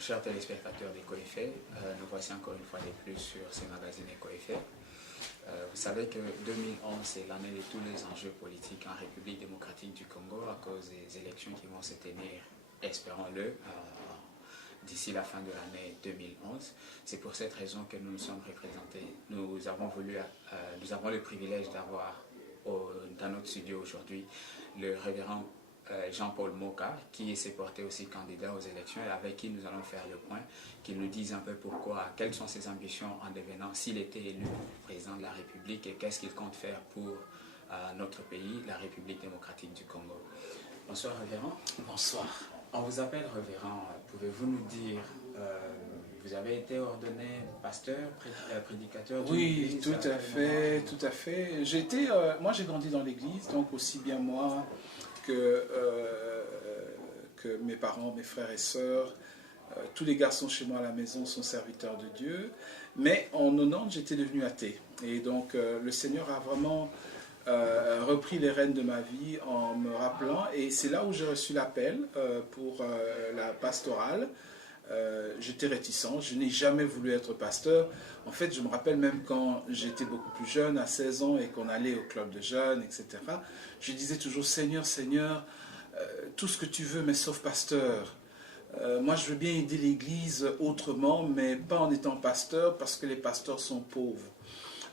Chers téléspectateurs d'EcoFM, nous voici encore une fois de plus sur ces magazines EcoFM. Vous savez que 2011 c'est l'année de tous les enjeux politiques en République démocratique du Congo à cause des élections qui vont se tenir, espérons-le, d'ici la fin de l'année 2011. C'est pour cette raison que nous nous sommes représentés. Nous avons le privilège d'avoir dans notre studio aujourd'hui le révérend Jean-Paul Moka, qui s'est porté aussi candidat aux élections et avec qui nous allons faire le point, qu'il nous dise un peu pourquoi, quelles sont ses ambitions en devenant, s'il était élu président de la République et qu'est-ce qu'il compte faire pour notre pays, la République démocratique du Congo. Bonsoir révérend. Bonsoir. On vous appelle révérend, pouvez-vous nous dire, vous avez été ordonné pasteur, prédicateur? Oui, tout à fait, tout à fait. Moi j'ai grandi dans l'église, donc aussi bien moi que mes parents, mes frères et sœurs, tous les garçons chez moi à la maison sont serviteurs de Dieu. Mais en 90, j'étais devenu athée. Et donc le Seigneur a vraiment repris les rênes de ma vie en me rappelant. Et c'est là où j'ai reçu l'appel pour la pastorale. J'étais réticent, je n'ai jamais voulu être pasteur. En fait, je me rappelle même quand j'étais beaucoup plus jeune, à 16 ans, et qu'on allait au club de jeunes, etc. Je disais toujours, Seigneur, Seigneur, tout ce que tu veux, mais sauf pasteur. Moi, je veux bien aider l'Église autrement, mais pas en étant pasteur, parce que les pasteurs sont pauvres.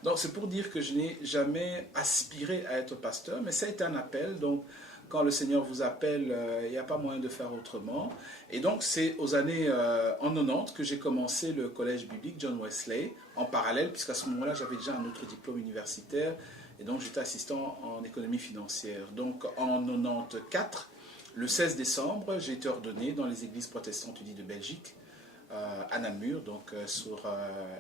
Donc, c'est pour dire que je n'ai jamais aspiré à être pasteur, mais ça a été un appel, donc quand le Seigneur vous appelle, il n'y a pas moyen de faire autrement. Et donc, c'est aux années en 90 que j'ai commencé le collège biblique John Wesley, en parallèle, puisqu'à ce moment-là, j'avais déjà un autre diplôme universitaire, et donc j'étais assistant en économie financière. Donc, en 94, le 16 décembre, j'ai été ordonné dans les églises protestantes unies de Belgique, à Namur, donc sur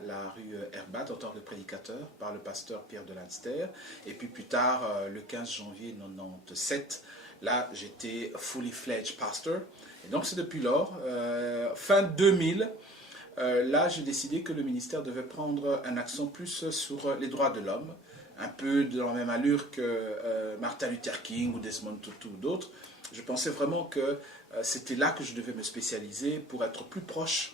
la rue Herbat, en tant que prédicateur, par le pasteur Pierre de Lanster. Et puis plus tard, le 15 janvier 97, là, j'étais fully fledged pastor. Et donc, c'est depuis lors, fin 2000, là, j'ai décidé que le ministère devait prendre un accent plus sur les droits de l'homme, un peu dans la même allure que Martin Luther King ou Desmond Tutu ou d'autres. Je pensais vraiment que c'était là que je devais me spécialiser pour être plus proche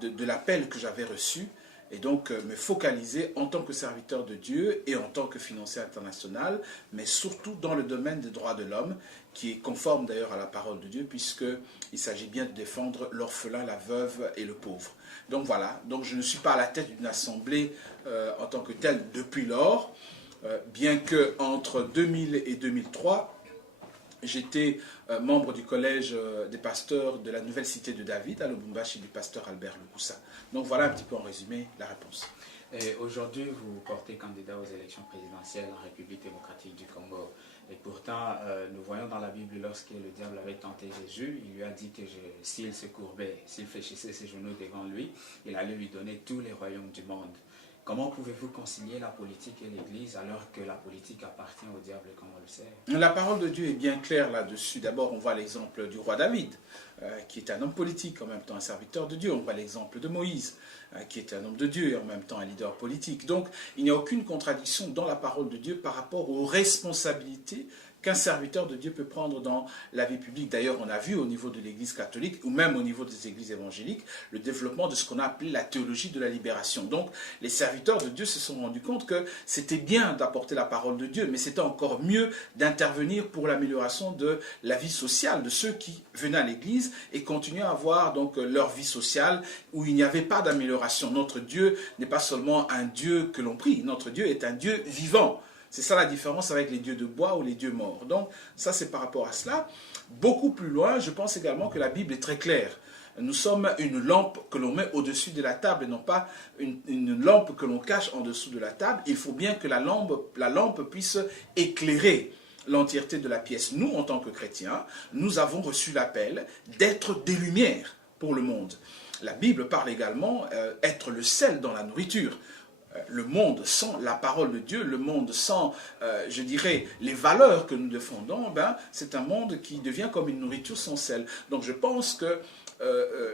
de l'appel que j'avais reçu et donc me focaliser en tant que serviteur de Dieu et en tant que financier international, mais surtout dans le domaine des droits de l'homme, qui est conforme d'ailleurs à la parole de Dieu, puisqu'il s'agit bien de défendre l'orphelin, la veuve et le pauvre. Donc voilà, donc je ne suis pas à la tête d'une assemblée en tant que telle depuis lors, bien que entre 2000 et 2003, j'étais membre du collège des pasteurs de la nouvelle cité de David à Lubumbashi du pasteur Albert Lukusa. Donc voilà un petit peu en résumé la réponse. Et aujourd'hui, vous portez candidat aux élections présidentielles en République démocratique du Congo. Et pourtant, nous voyons dans la Bible, lorsque le diable avait tenté Jésus, il lui a dit que s'il se courbait, s'il fléchissait ses genoux devant lui, il allait lui donner tous les royaumes du monde. Comment pouvez-vous concilier la politique et l'Église alors que la politique appartient au diable, comme on le sait? La parole de Dieu est bien claire là-dessus. D'abord, on voit l'exemple du roi David, qui est un homme politique, en même temps un serviteur de Dieu. On voit l'exemple de Moïse, qui est un homme de Dieu et en même temps un leader politique. Donc, il n'y a aucune contradiction dans la parole de Dieu par rapport aux responsabilités qu'un serviteur de Dieu peut prendre dans la vie publique. D'ailleurs, on a vu au niveau de l'Église catholique, ou même au niveau des églises évangéliques, le développement de ce qu'on a appelé la théologie de la libération. Donc, les serviteurs de Dieu se sont rendus compte que c'était bien d'apporter la parole de Dieu, mais c'était encore mieux d'intervenir pour l'amélioration de la vie sociale de ceux qui venaient à l'Église et continuaient à avoir donc leur vie sociale où il n'y avait pas d'amélioration. Notre Dieu n'est pas seulement un Dieu que l'on prie, notre Dieu est un Dieu vivant. C'est ça la différence avec les dieux de bois ou les dieux morts. Donc ça c'est par rapport à cela. Beaucoup plus loin, je pense également que la Bible est très claire. Nous sommes une lampe que l'on met au-dessus de la table et non pas une lampe que l'on cache en dessous de la table. Il faut bien que la lampe puisse éclairer l'entièreté de la pièce. Nous, en tant que chrétiens, nous avons reçu l'appel d'être des lumières pour le monde. La Bible parle également d'être le sel dans la nourriture. Le monde sans la parole de Dieu, le monde sans, je dirais, les valeurs que nous défendons, c'est un monde qui devient comme une nourriture sans sel. Donc je pense que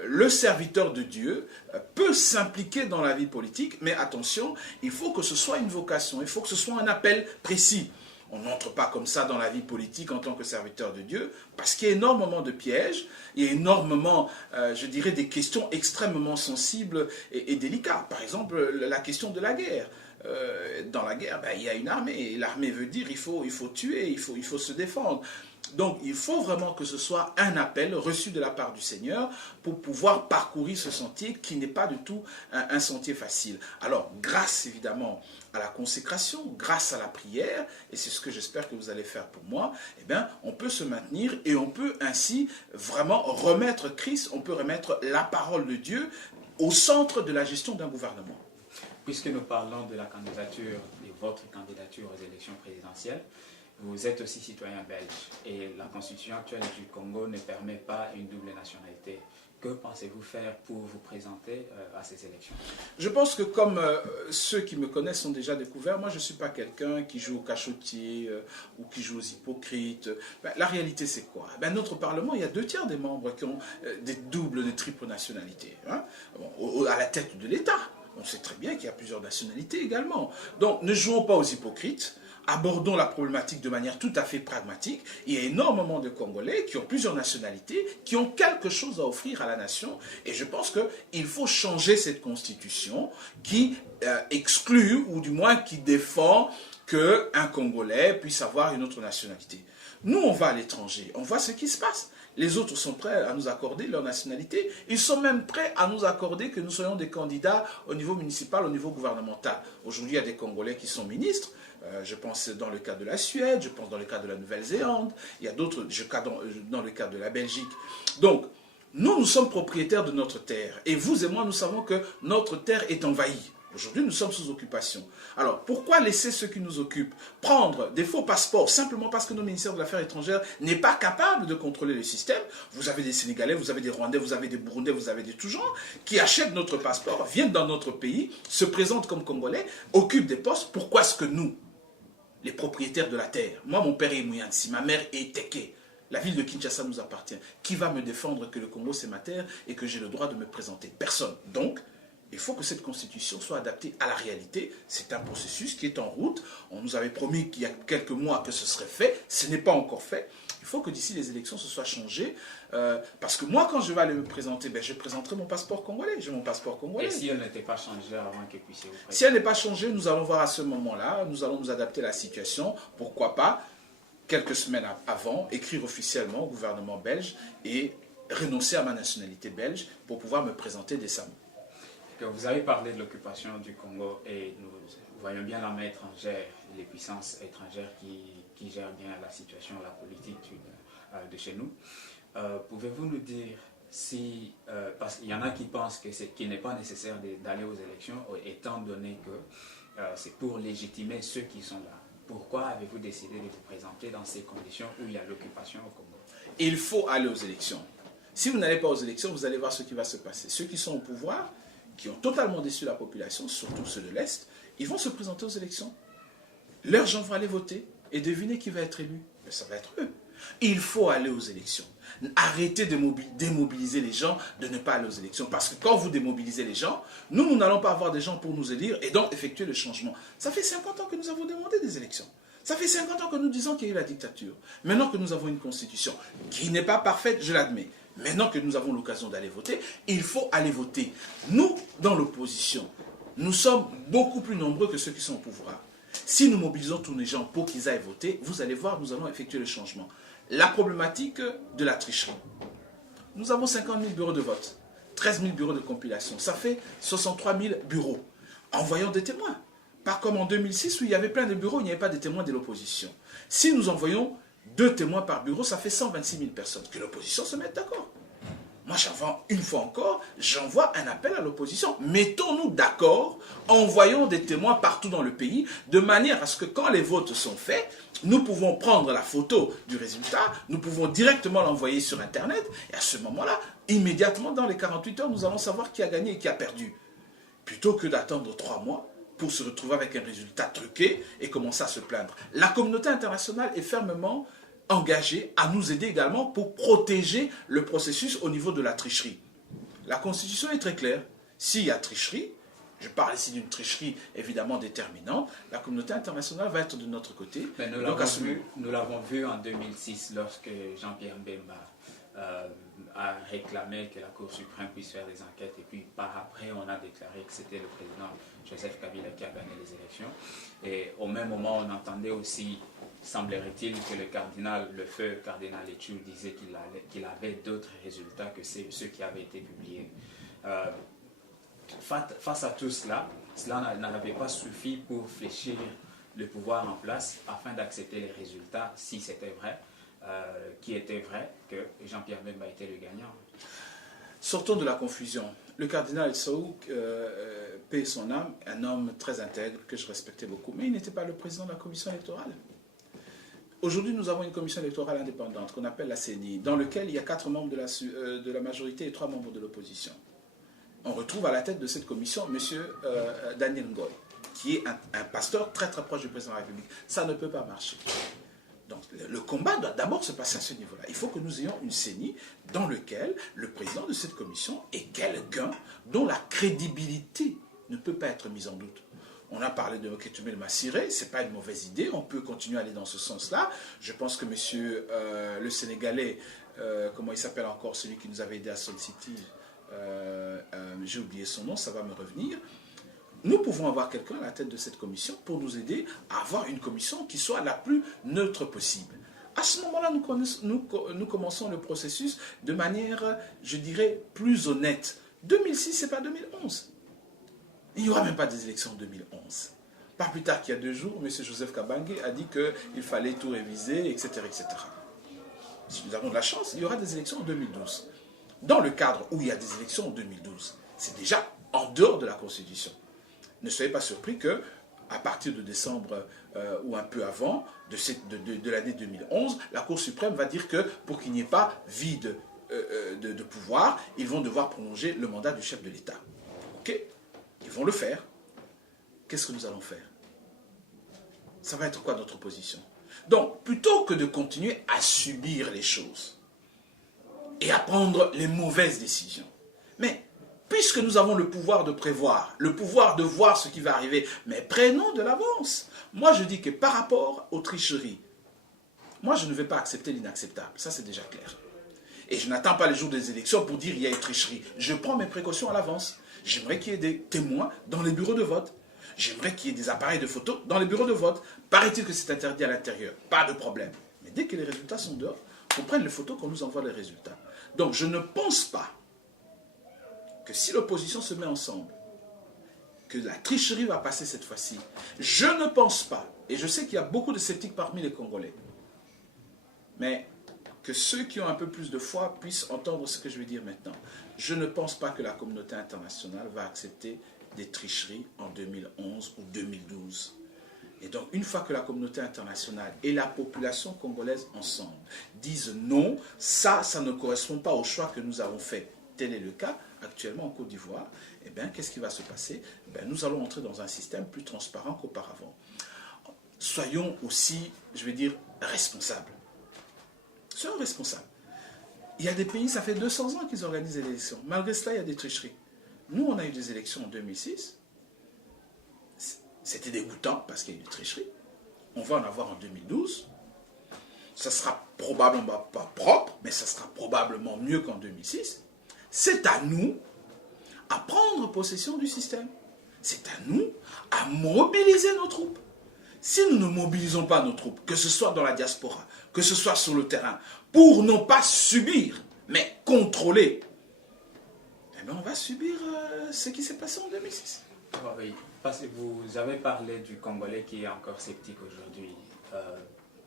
le serviteur de Dieu peut s'impliquer dans la vie politique, mais attention, il faut que ce soit une vocation, il faut que ce soit un appel précis. On n'entre pas comme ça dans la vie politique en tant que serviteur de Dieu, parce qu'il y a énormément de pièges, il y a énormément, je dirais, des questions extrêmement sensibles et délicates. Par exemple, la question de la guerre. Dans la guerre, il y a une armée, et l'armée veut dire il faut tuer, il faut se défendre. Donc il faut vraiment que ce soit un appel reçu de la part du Seigneur pour pouvoir parcourir ce sentier qui n'est pas du tout un sentier facile. Alors grâce évidemment à la consécration, grâce à la prière, et c'est ce que j'espère que vous allez faire pour moi, eh bien, on peut se maintenir et on peut ainsi vraiment remettre Christ, on peut remettre la parole de Dieu au centre de la gestion d'un gouvernement. Puisque nous parlons de la candidature, de votre candidature aux élections présidentielles, vous êtes aussi citoyen belge et la constitution actuelle du Congo ne permet pas une double nationalité. Que pensez-vous faire pour vous présenter à ces élections? Je pense que comme ceux qui me connaissent ont déjà découvert, moi je ne suis pas quelqu'un qui joue au cachotier ou qui joue aux hypocrites. La réalité c'est quoi? Notre Parlement, il y a 2/3 des membres qui ont des doubles, des triples nationalités. Hein? À la tête de l'État. On sait très bien qu'il y a plusieurs nationalités également. Donc ne jouons pas aux hypocrites. Abordons la problématique de manière tout à fait pragmatique. Il y a énormément de Congolais qui ont plusieurs nationalités, qui ont quelque chose à offrir à la nation. Et je pense qu'il faut changer cette constitution qui exclut, ou du moins qui défend, qu'un Congolais puisse avoir une autre nationalité. Nous, on va à l'étranger, on voit ce qui se passe. Les autres sont prêts à nous accorder leur nationalité. Ils sont même prêts à nous accorder que nous soyons des candidats au niveau municipal, au niveau gouvernemental. Aujourd'hui, il y a des Congolais qui sont ministres. Je pense dans le cas de la Suède, je pense dans le cas de la Nouvelle-Zélande. Il y a d'autres dans le cas de la Belgique. Donc, nous sommes propriétaires de notre terre. Et vous et moi, nous savons que notre terre est envahie. Aujourd'hui, nous sommes sous occupation. Alors, pourquoi laisser ceux qui nous occupent prendre des faux passeports simplement parce que nos ministères de l'Affaires étrangères n'est pas capable de contrôler le système? Vous avez des Sénégalais, vous avez des Rwandais, vous avez des Burundais, vous avez des tout genres qui achètent notre passeport, viennent dans notre pays, se présentent comme Congolais, occupent des postes. Pourquoi est-ce que nous, les propriétaires de la terre, moi mon père est Mouyansi, ma mère est Teke, la ville de Kinshasa nous appartient, qui va me défendre que le Congo c'est ma terre et que j'ai le droit de me présenter? Personne. Donc, il faut que cette constitution soit adaptée à la réalité. C'est un processus qui est en route. On nous avait promis qu'il y a quelques mois que ce serait fait. Ce n'est pas encore fait. Il faut que d'ici les élections, ce soit changé. Parce que moi, quand je vais aller me présenter, je présenterai mon passeport congolais. J'ai mon passeport congolais. Et si elle n'était pas changée avant que puissiez vous présenter? Si elle n'est pas changée, nous allons voir à ce moment-là. Nous allons nous adapter à la situation. Pourquoi pas, quelques semaines avant, écrire officiellement au gouvernement belge et renoncer à ma nationalité belge pour pouvoir me présenter décemment. Vous avez parlé de l'occupation du Congo et nous voyons bien la main étrangère, les puissances étrangères qui gèrent bien la situation, la politique de chez nous. Pouvez-vous nous dire si, parce qu'il y en a qui pensent qu'il n'est pas nécessaire d'aller aux élections, étant donné que c'est pour légitimer ceux qui sont là. Pourquoi avez-vous décidé de vous présenter dans ces conditions où il y a l'occupation au Congo? Il faut aller aux élections. Si vous n'allez pas aux élections, vous allez voir ce qui va se passer. Ceux qui sont au pouvoir, qui ont totalement déçu la population, surtout ceux de l'Est, ils vont se présenter aux élections. Leurs gens vont aller voter et devinez qui va être élu. Mais ça va être eux. Il faut aller aux élections. Arrêtez de démobiliser les gens, de ne pas aller aux élections. Parce que quand vous démobilisez les gens, nous n'allons pas avoir des gens pour nous élire et donc effectuer le changement. Ça fait 50 ans que nous avons demandé des élections. Ça fait 50 ans que nous disons qu'il y a eu la dictature. Maintenant que nous avons une constitution qui n'est pas parfaite, je l'admets. Maintenant que nous avons l'occasion d'aller voter, il faut aller voter. Nous, dans l'opposition, nous sommes beaucoup plus nombreux que ceux qui sont au pouvoir. Si nous mobilisons tous les gens pour qu'ils aillent voter, vous allez voir, nous allons effectuer le changement. La problématique de la tricherie. Nous avons 50 000 bureaux de vote, 13 000 bureaux de compilation. Ça fait 63 000 bureaux. Envoyons des témoins. Pas comme en 2006 où il y avait plein de bureaux, il n'y avait pas de témoins de l'opposition. Si nous envoyons 2 témoins par bureau, ça fait 126 000 personnes. Que l'opposition se mette d'accord. Moi, une fois encore, j'envoie un appel à l'opposition. Mettons-nous d'accord, envoyons des témoins partout dans le pays, de manière à ce que quand les votes sont faits, nous pouvons prendre la photo du résultat, nous pouvons directement l'envoyer sur Internet, et à ce moment-là, immédiatement, dans les 48 heures, nous allons savoir qui a gagné et qui a perdu. Plutôt que d'attendre 3 mois pour se retrouver avec un résultat truqué et commencer à se plaindre. La communauté internationale est fermement engagée à nous aider également pour protéger le processus au niveau de la tricherie. La Constitution est très claire. S'il y a tricherie, Je parle ici d'une tricherie évidemment déterminante. La communauté internationale va être de notre côté. Mais nous l'avons vu en 2006 lorsque Jean-Pierre Mbemba a réclamé que la Cour suprême puisse faire des enquêtes et puis par après on a déclaré que c'était le président Joseph Kabila qui a gagné les élections. Et au même moment on entendait aussi, semblerait-il, que le feu cardinal Etchou disait qu'il avait d'autres résultats que ceux qui avaient été publiés. Face à tout cela, cela n'avait pas suffi pour fléchir le pouvoir en place afin d'accepter les résultats, si c'était vrai, qui était vrai que Jean-Pierre Mbemba était le gagnant. Sortons de la confusion. Le cardinal Etchou, paix son âme, un homme très intègre que je respectais beaucoup, mais il n'était pas le président de la commission électorale. Aujourd'hui, nous avons une commission électorale indépendante qu'on appelle la CENI, dans laquelle il y a 4 membres de la majorité et 3 membres de l'opposition. On retrouve à la tête de cette commission M. Daniel Ngoy, qui est un pasteur très très proche du président de la République. Ça ne peut pas marcher. Donc le combat doit d'abord se passer à ce niveau-là. Il faut que nous ayons une CENI dans laquelle le président de cette commission est quelqu'un dont la crédibilité ne peut pas être mise en doute. On a parlé de Ketumel Massiré, ce n'est pas une mauvaise idée, on peut continuer à aller dans ce sens-là. Je pense que monsieur le Sénégalais, comment il s'appelle encore, celui qui nous avait aidé à Sun City, j'ai oublié son nom, ça va me revenir. Nous pouvons avoir quelqu'un à la tête de cette commission pour nous aider à avoir une commission qui soit la plus neutre possible. À ce moment-là, nous commençons le processus de manière, je dirais, plus honnête. 2006, ce n'est pas 2011. Il n'y aura même pas des élections en 2011. Pas plus tard qu'il y a 2 jours, M. Joseph Kabangé a dit qu'il fallait tout réviser, etc., etc. Si nous avons de la chance, il y aura des élections en 2012. Dans le cadre où il y a des élections en 2012, c'est déjà en dehors de la Constitution. Ne soyez pas surpris qu'à partir de décembre ou un peu avant de l'année 2011, la Cour suprême va dire que pour qu'il n'y ait pas vide de pouvoir, ils vont devoir prolonger le mandat du chef de l'État. Ok ? Ils vont le faire. Qu'est-ce que nous allons faire? Ça va être quoi notre position? Donc, plutôt que de continuer à subir les choses et à prendre les mauvaises décisions, mais puisque nous avons le pouvoir de prévoir, le pouvoir de voir ce qui va arriver, mais prenons de l'avance. Moi, je dis que par rapport aux tricheries, moi, je ne vais pas accepter l'inacceptable. Ça, c'est déjà clair. Et je n'attends pas les jours des élections pour dire qu'il y a une tricherie. Je prends mes précautions à l'avance. J'aimerais qu'il y ait des témoins dans les bureaux de vote. J'aimerais qu'il y ait des appareils de photos dans les bureaux de vote. Paraît-il que c'est interdit à l'intérieur? Pas de problème. Mais dès que les résultats sont dehors, qu'on prenne les photos, qu'on nous envoie les résultats. Donc je ne pense pas que si l'opposition se met ensemble, que la tricherie va passer cette fois-ci. Je ne pense pas, et je sais qu'il y a beaucoup de sceptiques parmi les Congolais, mais que ceux qui ont un peu plus de foi puissent entendre ce que je vais dire maintenant. Je ne pense pas que la communauté internationale va accepter des tricheries en 2011 ou 2012. Et donc, une fois que la communauté internationale et la population congolaise ensemble disent non, ça ne correspond pas au choix que nous avons fait. Tel est le cas actuellement en Côte d'Ivoire. Eh bien, qu'est-ce qui va se passer? Nous allons entrer dans un système plus transparent qu'auparavant. Soyons aussi, je vais dire, responsables. Soyons responsables. Il y a des pays, ça fait 200 ans qu'ils organisent des élections. Malgré cela, il y a des tricheries. Nous, on a eu des élections en 2006. C'était dégoûtant parce qu'il y a eu des tricheries. On va en avoir en 2012. Ça sera probablement pas propre, mais ça sera probablement mieux qu'en 2006. C'est à nous à prendre possession du système. C'est à nous à mobiliser nos troupes. Si nous ne mobilisons pas nos troupes, que ce soit dans la diaspora, que ce soit sur le terrain, pour non pas subir, mais contrôler, eh bien on va subir ce qui s'est passé en 2006. Oui, parce que vous avez parlé du Congolais qui est encore sceptique aujourd'hui.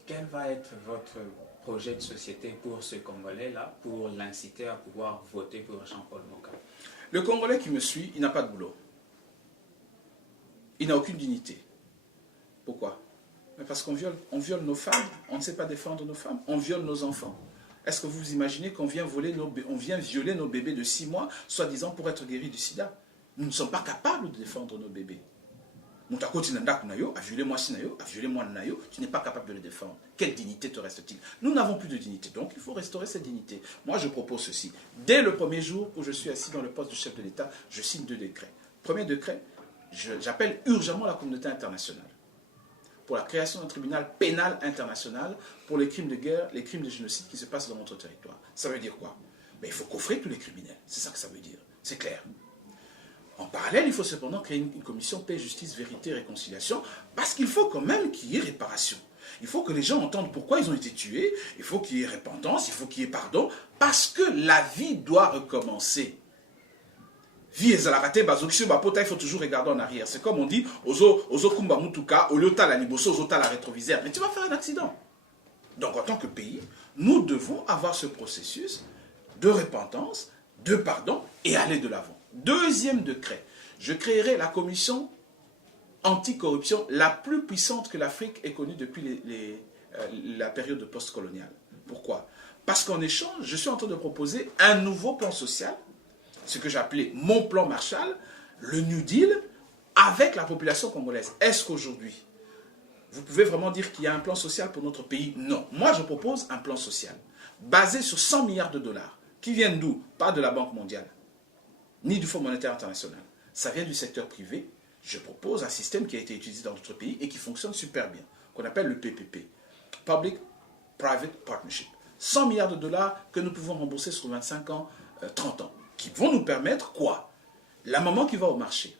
Quel va être votre projet de société pour ce Congolais-là, pour l'inciter à pouvoir voter pour Jean-Paul Moka? Le Congolais qui me suit, il n'a pas de boulot. Il n'a aucune dignité. Pourquoi? Parce qu'on viole nos femmes, on ne sait pas défendre nos femmes, on viole nos enfants. Est-ce que vous imaginez qu'on vient violer nos bébés de 6 mois, soi-disant pour être guéris du sida? Nous ne sommes pas capables de défendre nos bébés. Tu n'es pas capable de les défendre. Quelle dignité te reste-t-il? Nous n'avons plus de dignité, donc il faut restaurer cette dignité. Moi, je propose ceci. Dès le premier jour où je suis assis dans le poste de chef de l'État, je signe 2 décrets. Premier décret, j'appelle urgemment la communauté internationale pour la création d'un tribunal pénal international pour les crimes de guerre, les crimes de génocide qui se passent dans notre territoire. Ça veut dire quoi? Mais il faut coffrer tous les criminels. C'est ça que ça veut dire. C'est clair. En parallèle, il faut cependant créer une commission paix, justice, vérité, réconciliation, parce qu'il faut quand même qu'il y ait réparation. Il faut que les gens entendent pourquoi ils ont été tués, il faut qu'il y ait repentance, il faut qu'il y ait pardon, parce que la vie doit recommencer. Vie et zalakate, bazokisio bapota, il faut toujours regarder en arrière. C'est comme on dit, ozo kumba mutuka, oliota la liboso, ozota la rétroviseur. Mais tu vas faire un accident. Donc en tant que pays, nous devons avoir ce processus de repentance, de pardon et aller de l'avant. Deuxième décret, je créerai la commission anticorruption la plus puissante que l'Afrique ait connue depuis la période post-coloniale. Pourquoi? Parce qu'en échange, je suis en train de proposer un nouveau plan social, ce que j'ai appelé mon plan Marshall, le New Deal, avec la population congolaise. Est-ce qu'aujourd'hui, vous pouvez vraiment dire qu'il y a un plan social pour notre pays? Non. Moi, je propose un plan social basé sur 100 milliards de dollars, qui viennent d'où? Pas de la Banque mondiale, ni du Fonds monétaire international. Ça vient du secteur privé. Je propose un système qui a été utilisé dans d'autres pays et qui fonctionne super bien, qu'on appelle le PPP, Public-Private Partnership. 100 milliards de dollars que nous pouvons rembourser sur 25 ans, 30 ans, qui vont nous permettre quoi? La maman qui va au marché,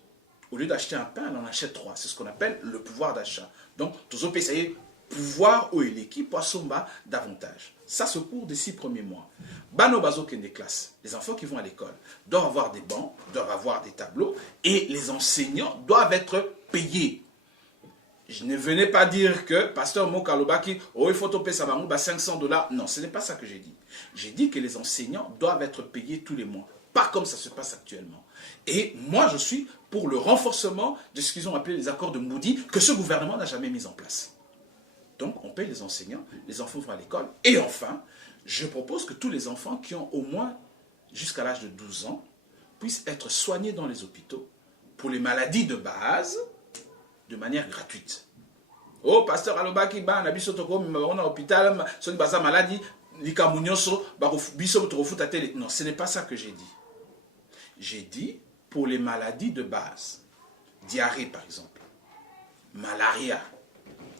au lieu d'acheter un pain, elle en achète 3. C'est ce qu'on appelle le pouvoir d'achat. Donc, tous les pays, pouvoir ou l'équipe, poissomba davantage. Ça se court des 6 premiers mois. Bano bazo kende classe. Les enfants qui vont à l'école doivent avoir des bancs, doivent avoir des tableaux et les enseignants doivent être payés. Je ne venais pas dire que pasteur Mokalobaki, oh, il faut toper ça va 500 $. Non, ce n'est pas ça que j'ai dit. J'ai dit que les enseignants doivent être payés tous les mois. Pas comme ça se passe actuellement. Et moi, je suis pour le renforcement de ce qu'ils ont appelé les accords de Moody, que ce gouvernement n'a jamais mis en place. Donc, on paye les enseignants, les enfants vont à l'école. Et enfin, je propose que tous les enfants qui ont au moins jusqu'à l'âge de 12 ans puissent être soignés dans les hôpitaux pour les maladies de base de manière gratuite. Oh, pasteur Alobaki, on a un hôpital, on a maladie, non, ce n'est pas ça que j'ai dit. J'ai dit pour les maladies de base, diarrhée par exemple, malaria,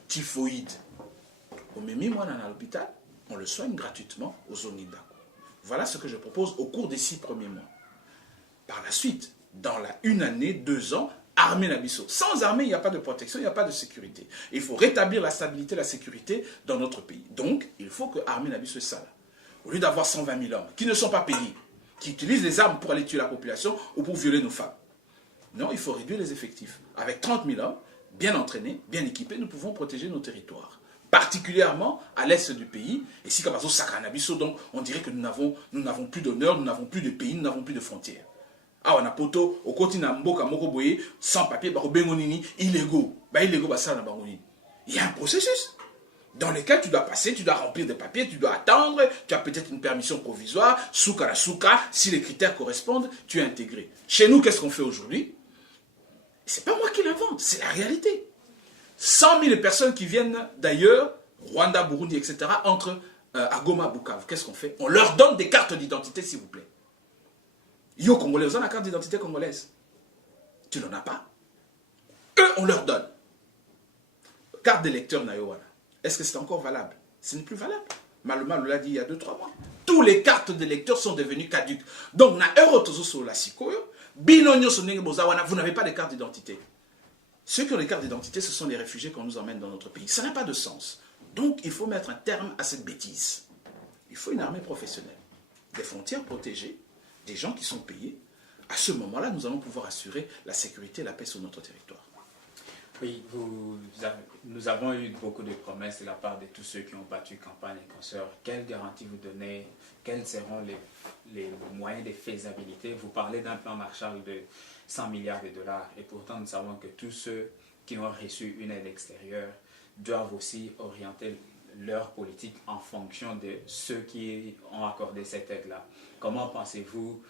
typhoïde. On met mis moi à l'hôpital, on le soigne gratuitement aux zones d'Indako. Voilà ce que je propose au cours des 6 premiers mois. Par la suite, dans la 1 année, 2 ans, armée Nabiso. Sans armée, il n'y a pas de protection, il n'y a pas de sécurité. Il faut rétablir la stabilité, la sécurité dans notre pays. Donc, il faut que armée Nabiso soit là. Au lieu d'avoir 120 000 hommes qui ne sont pas payés, qui utilisent les armes pour aller tuer la population ou pour violer nos femmes. Non, il faut réduire les effectifs. Avec 30 000 hommes, bien entraînés, bien équipés, nous pouvons protéger nos territoires. Particulièrement à l'est du pays. Et si Kabazo Sakanabiso, donc on dirait que nous n'avons plus d'honneur, nous n'avons plus de pays, nous n'avons plus de frontières. Ah, on a poto, au continent Mboka Moko Boye, sans papier, illégaux. Il y a un processus dans lequel tu dois passer, tu dois remplir des papiers, tu dois attendre, tu as peut-être une permission provisoire, souka la souka, si les critères correspondent, tu es intégré. Chez nous, qu'est-ce qu'on fait aujourd'hui? C'est pas moi qui l'invente, c'est la réalité. 100 000 personnes qui viennent d'ailleurs, Rwanda, Burundi, etc., entre à Goma, Bukavu. Qu'est-ce qu'on fait? On leur donne des cartes d'identité, s'il vous plaît. Yo, Congolais, vous avez la carte d'identité congolaise. Tu n'en as pas. Eux, on leur donne. Carte d'électeur Nayowana. Est-ce que c'est encore valable? Ce n'est plus valable. Maluma l'a dit il y a 2-3 mois. Tous les cartes d'électeurs sont devenues caduques. Donc, vous n'avez pas de carte d'identité. Ceux qui ont les cartes d'identité, ce sont les réfugiés qu'on nous emmène dans notre pays. Ça n'a pas de sens. Donc, il faut mettre un terme à cette bêtise. Il faut une armée professionnelle, des frontières protégées, des gens qui sont payés. À ce moment-là, nous allons pouvoir assurer la sécurité et la paix sur notre territoire. Oui, nous avons eu beaucoup de promesses de la part de tous ceux qui ont battu campagne et consorts. Quelles garanties vous donnez? Quels seront les moyens de faisabilité? Vous parlez d'un plan Marshall de 100 milliards de dollars et pourtant nous savons que tous ceux qui ont reçu une aide extérieure doivent aussi orienter leur politique en fonction de ceux qui ont accordé cette aide-là. Comment pensez-vous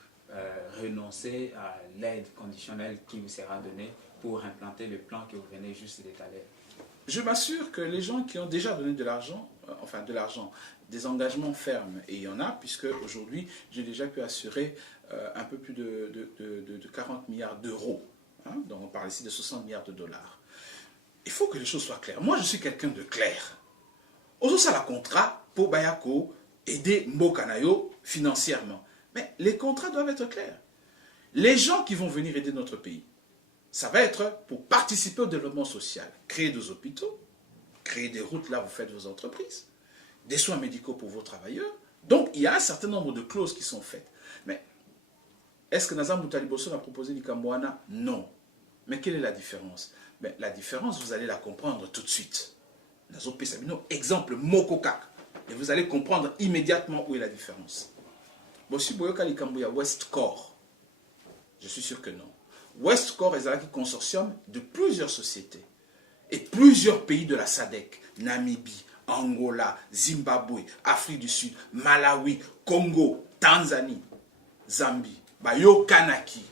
renoncer à l'aide conditionnelle qui vous sera donnée pour implanter le plan que vous venez juste d'étaler? Je m'assure que les gens qui ont déjà donné de l'argent, des engagements fermes, et il y en a, puisque aujourd'hui, j'ai déjà pu assurer un peu plus de 40 milliards d'euros Hein, donc on parle ici de 60 milliards de dollars. Il faut que les choses soient claires. Moi, je suis quelqu'un de clair. Aujourd'hui, ça la contrat pour Bayako aider Mbokanayo financièrement. Mais les contrats doivent être clairs. Les gens qui vont venir aider notre pays, ça va être pour participer au développement social, créer des hôpitaux, créer des routes là où vous faites vos entreprises, des soins médicaux pour vos travailleurs. Donc, il y a un certain nombre de clauses qui sont faites. Mais est-ce que Nazam Boutaliboso a proposé l'Ikambouana? Non. Mais quelle est la différence? La différence, vous allez la comprendre tout de suite. Nazo Pesabino, exemple Mokokak. Et vous allez comprendre immédiatement où est la différence. Bon, si Boyoka l'Ikambouya Westcore, je suis sûr que non. Westcore est un consortium de plusieurs sociétés et plusieurs pays de la SADC, Namibie, Angola, Zimbabwe, Afrique du Sud, Malawi, Congo, Tanzanie, Zambie. Bayo Kanaki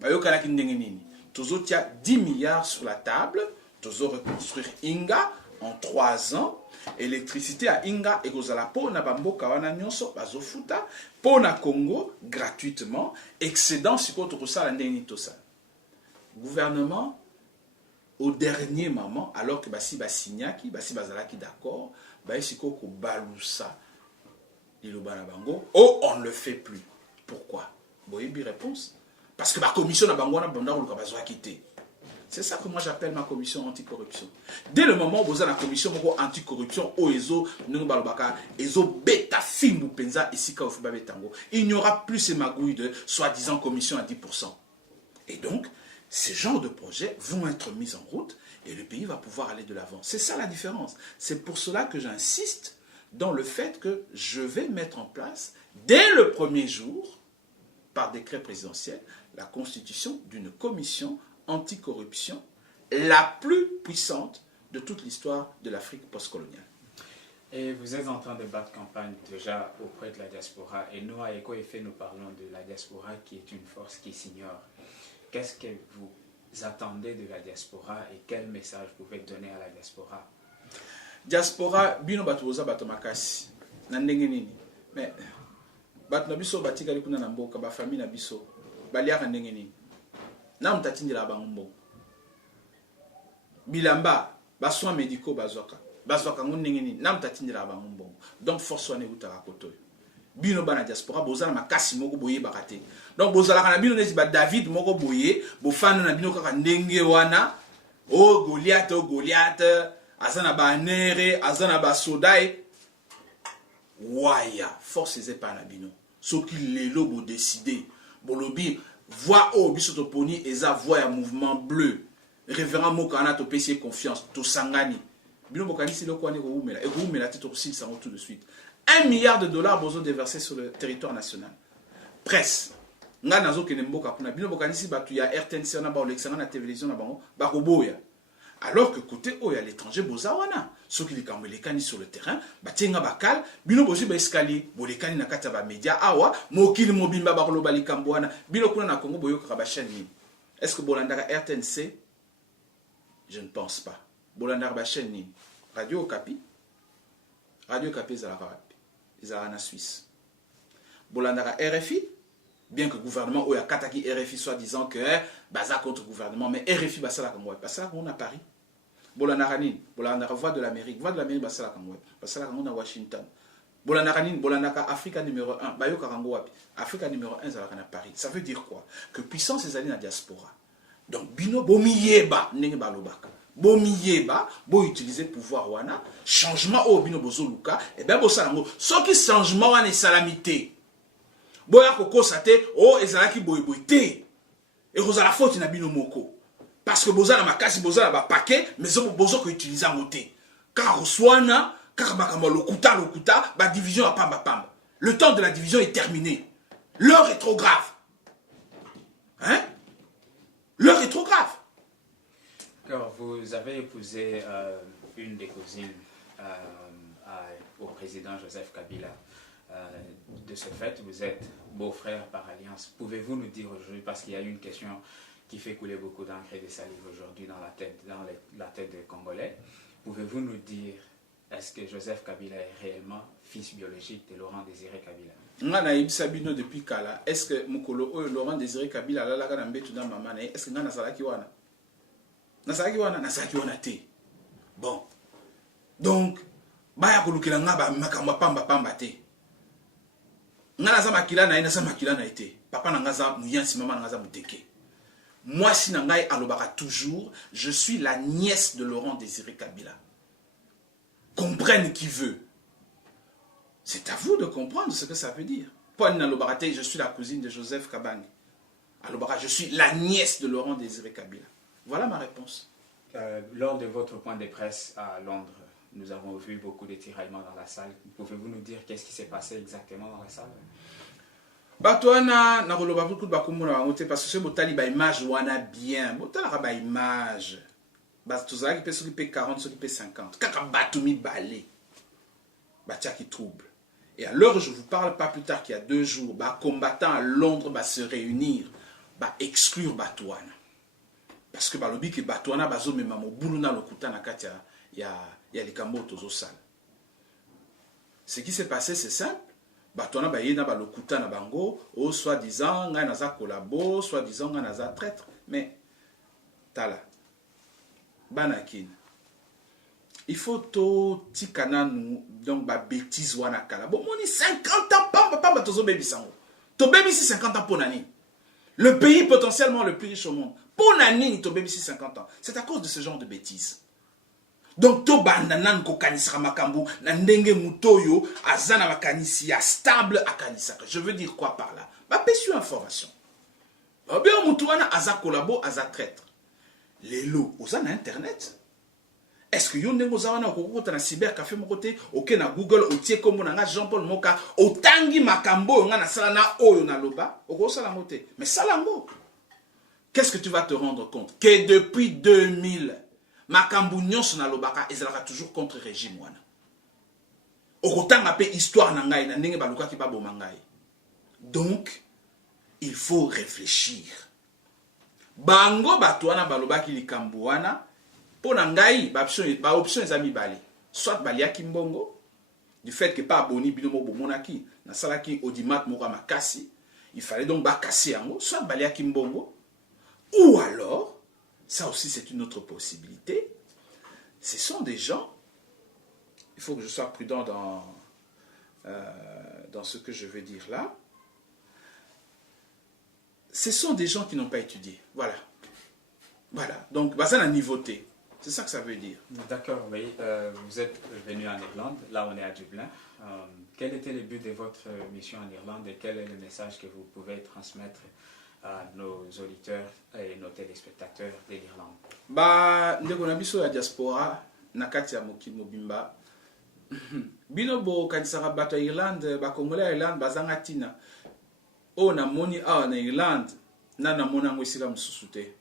Ndengenini. Tozo tia 10 milliards sur la table. Tozo reconstruire Inga en 3 ans. Électricité à Inga et Gozala po na bambo kawana nyonso bazofuta po na Congo gratuitement. Excédent siko tokosa la ndeni tosa. Gouvernement au dernier moment, alors que basi basignaki, basi bazalaki d'accord, siko ko balusa liloba na bango. Oh, on ne le fait plus. Pourquoi? Boyebi réponse. Parce que ma commission n'a pas quitté. C'est ça que moi j'appelle ma commission anticorruption. Dès le moment où vous avez la commission anticorruption, il n'y aura plus ces magouilles de soi-disant commission à 10%. Et donc, ces genres de projets vont être mis en route et le pays va pouvoir aller de l'avant. C'est ça la différence. C'est pour cela que j'insiste dans le fait que je vais mettre en place, dès le premier jour, par décret présidentiel, la constitution d'une commission anticorruption la plus puissante de toute l'histoire de l'Afrique postcoloniale. Et vous êtes en train de battre campagne déjà auprès de la diaspora. Et nous, à EcoFE, nous parlons de la diaspora qui est une force qui s'ignore. Qu'est-ce que vous attendez de la diaspora et quel message vous pouvez donner à la diaspora? Diaspora, bino batuoza batomakasi. Nandenge nini. Mais bat na biso batikali kuna na mboka ba famille na biso baliaka ndenge nini na mtatindila bango bilamba ba soins médicaux bazwaka ngo ndenge nini na mtatindila bango mbongo. Donc force wane utaka koto bino bana diaspora bozala makasi moko boye bakate. Donc bozala kana bino nezi ba David moko boye bo fanu na bino kaka ndenge wana o Goliath azana ba nere azana ba sodai. Waya, force c'est pas nabino. Ce qui les lobes décidé. Bolobi, voix au bisotoponi et ça voix un mouvement bleu. Révérend Mokana to PC confiance, to sangani. Bino Mokani c'est le quoi ne roumela. Et roumela tête aussi ça tout de suite. 1 milliard de dollars besoin de verser sur le territoire national. Presse. Nga nazo kene mboka kuna. Bino Mokani si batu ya RTNC na ba olexanga na télévision na bango, ba koboya. Alors que côté où il y a l'étranger, bozawana. Ceux qui les cani sur le terrain, batenga bakal, bino bozi ba escalier, bo les cani na kata ba média awa, mokili mobimba ba kolo bali kambwana, bino kuna na Congo boyo ka ba chaîne. Est-ce que bolandaka RTNC? Je ne pense pas. Bolandaka ba chaîne Radio Okapi. Radio Okapi zala na Suisse. Bolandaka RFI, bien que le gouvernement ou ya kataki RFI soit disant que baza contre le gouvernement, mais RFI basala comme ouais, basala comme on a Paris. Bolanarani, bolanara voix de l'Amérique basala comme ouais, basala comme on a Washington. Bolanarani, bolanaka Africa numéro 1, bayo karango wapi. Africa numéro 1 zala kana Paris. Ça veut dire quoi? Que puissance est allée dans la diaspora. Donc bino bomiyeba ndenge balobaka. Bomiyeba, bo utiliser pouvoir wana, changement au bino bozoluka, et ben bosala ngo. Soki changement wana salamité. Boya koko sate o ezalaki boyeboyte et rozala faute na bino moko parce que bozala makasi bozala ba paquet mais bozo ko utiliser ngote car oswana car bakama lokuta ba division à pamba. Le temps de la division est terminé. L'heure est trop grave. Hein? L'heure est trop grave. Alors, vous avez épousé une des cousines au président Joseph Kabila. De ce fait, vous êtes beau-frère par alliance. Pouvez-vous nous dire aujourd'hui, parce qu'il y a une question qui fait couler beaucoup d'encre et de salive aujourd'hui dans la tête des Congolais, pouvez-vous nous dire est-ce que Joseph Kabila est réellement fils biologique de Laurent Désiré Kabila? Ngana yebisa bino depuis kala, est-ce que mukolo oyo Laurent Désiré Kabila alalaka na mbetu na mama na ye, est-ce que ngana nazalaki wana? Nazalaki wana te. Bon. Donc, baya kolukela nga ba makambo pamba te. Ngana za makila na ye, naza makila na ye te. Papa na nga za muyansi, mama na nga za muteke. Moi si na ngai alobaka toujours, je suis la nièce de Laurent Désiré Kabila. Comprenne qui veut. C'est à vous de comprendre ce que ça veut dire. Je suis la cousine de Joseph Kabange. Je suis la nièce de Laurent Désiré Kabila. Voilà ma réponse. Lors de votre point de presse à Londres, nous avons vu beaucoup de tiraillements dans la salle. Pouvez-vous nous dire qu'est-ce qui s'est passé exactement dans la salle? Batouana, na koloba beaucoup de bakumuna bangote parce que ce botali ba image wana bien. Botala ba image. Bas tuzaki pe soki pe 40, soki pe 50. Kaka batumi balé. Batia qui trouble. Et à l'heure où je vous parle, pas plus tard qu'il y a 2 jours, bah, combattants à Londres bah, se réunir, bah, exclure Batouana. Parce que bah, le que Batouana, bah, zo me mamo buluna lokuta na katia ya les kambo tozo sal. Ce qui s'est passé, c'est simple. Batouana bah yena bah lokuta na bango, ou soi-disant nga naza collabo, soi-disant nga naza traître. Mais tala, banakin. Il faut to tikana nous donc ba bêtise wana kala. Bon moni 50 ans pamba tozo baby sango. To baby 50 ans pour nani. Le pays potentiellement le plus riche au monde. Pour nani to baby 50 ans. C'est à cause de ce genre de bêtises. Donc to banda nan ko kanisaka makambu na ndenge mutoyo azana makanisi ya stable akanisaka. Je veux dire quoi par là? Ba pésu information. Ba bien mutu wana aza collabo aza traître. Les lots ozana internet. Est-ce que yon dengo zawana okokota na cybercafé mokote oke na Google otie kombo na nga Jean-Paul Moka otangi makambo nga na sala na oyo na loba okosala ngote mais salango. Qu'est-ce que tu vas te rendre compte que depuis 2000 makambo nyonso na lobaka ezalaka toujours contre régime wana. Okotanga pe histoire na ngai na ndenge baluka ki baboma ngai. Donc il faut réfléchir. Bango batwana balobaki likambo wana. Pour Nangaï, option est ami bali. Soit baliaki mbongo, du fait que pas abonné binomo bomonaki, na salaki audimat mora makasi, il fallait donc bakasser yango, soit baliaki mbongo, ou alors, ça aussi c'est une autre possibilité, ce sont des gens, il faut que je sois prudent dans ce que je veux dire là, ce sont des gens qui n'ont pas étudié, voilà. Voilà, donc, ça a niveauté. C'est ça que ça veut dire. D'accord, oui. Vous êtes venu en Irlande, là on est à Dublin. Quel était le but de votre mission en Irlande et quel est le message que vous pouvez transmettre à nos auditeurs et nos téléspectateurs de l'Irlande? Bah, ndeko na biso ya diaspora, na kati ya mokili mobimba. Bino bo kanisaka bato ya Irlande, ba Congolais ya Irlande bazanga tina. O na moni awa na Irlande, na mona ngo esika mususu te.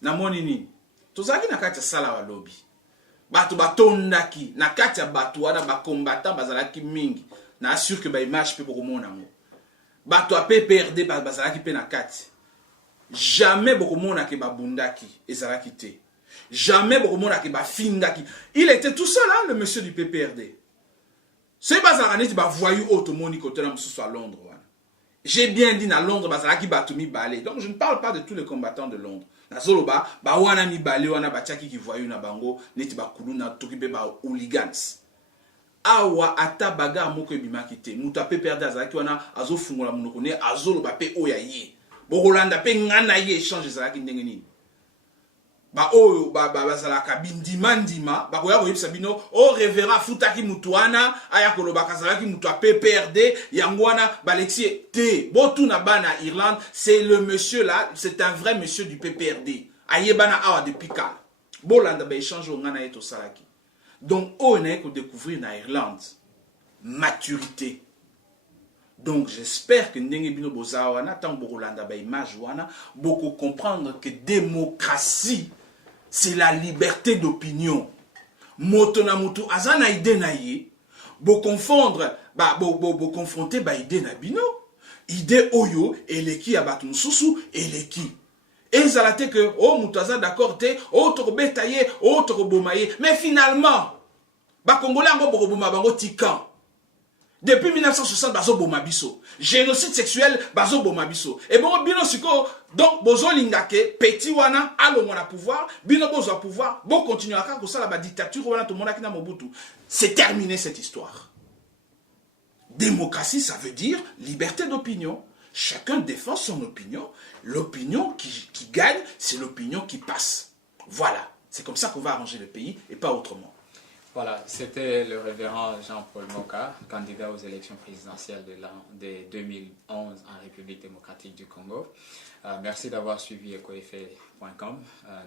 Na moni nini? Tozaki na kati ya sala wa lobby. Bato batondaki na kati ya bato wana ba combattant bazalaki mingi. Na assure que ba image pe bokomona ngo. Bato a PPRD bazalaki pe na kati. Jamais bokomona ke babundaki ezalaki te. Jamais bokomona ke bafingaki. Il était tout seul hein, le monsieur du PPRD. C'est bazalaka neti ba voyou automoni côté na mususu à Londres wana. J'ai bien dit na Londres bazalaki batumi balé. Donc je ne parle pas de tous les combattants de Londres. Na zoloba ba wana mi balé wana batiaki ki voyou na bango neti ba kuluna toki be ba hooligans. Awa ata baga moko ebimaki te. Mutu ape perde azalaki wana azofungola munoko ne azoloba pe oya ye. Bokolanda pe ngana ye échange ezalaki ndenge nini. Ba oyo bazalaka bindima ba koya koyebisa bino o révérend futaki mutu wana aya koloba kazalaki mutu ape perde yango wana balexie te. Botu na bana Irlande, c'est le monsieur là, c'est un vrai monsieur du PPRD. Ayebana awa depuis kala. Bolanda ba échange ngana eto salaki. Donc, on est qu'on découvrir en Irlande maturité. Donc, j'espère que Ndenge Bino Bozawana, tant Borolanda ba image wana, beaucoup comprendre que démocratie, c'est la liberté d'opinion. Motona mutu azana ide na ye, bo confondre, bo confronter ba ide na bino, ide oyo eleki abatu mususu eleki. Et ça l'a été que, oh, Moutaza d'accord, oh, toko betaye, oh, toko bomaye. Mais finalement, Ba Congolais ango bokoboma bango tikan. Depuis 1960, bazo boma biso. Génocide sexuel, bazo boma biso. Et bon, bino siko, donc, bozo lingake, petit wana, alongo na pouvoir, bino bozo a pouvoir, bon continue à faire ça, la dictature, wana, tout le monde a kina Mobutu. C'est terminé cette histoire. Démocratie, ça veut dire liberté d'opinion. Chacun défend son opinion. L'opinion qui gagne, c'est l'opinion qui passe. Voilà. C'est comme ça qu'on va arranger le pays et pas autrement. Voilà, c'était le révérend Jean-Paul Moka, candidat aux élections présidentielles de 2011 en République démocratique du Congo. Merci d'avoir suivi ecoeffet.com.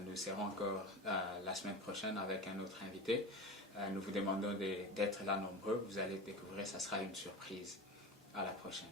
Nous serons encore la semaine prochaine avec un autre invité. Nous vous demandons d'être là nombreux. Vous allez découvrir, ça sera une surprise. À la prochaine.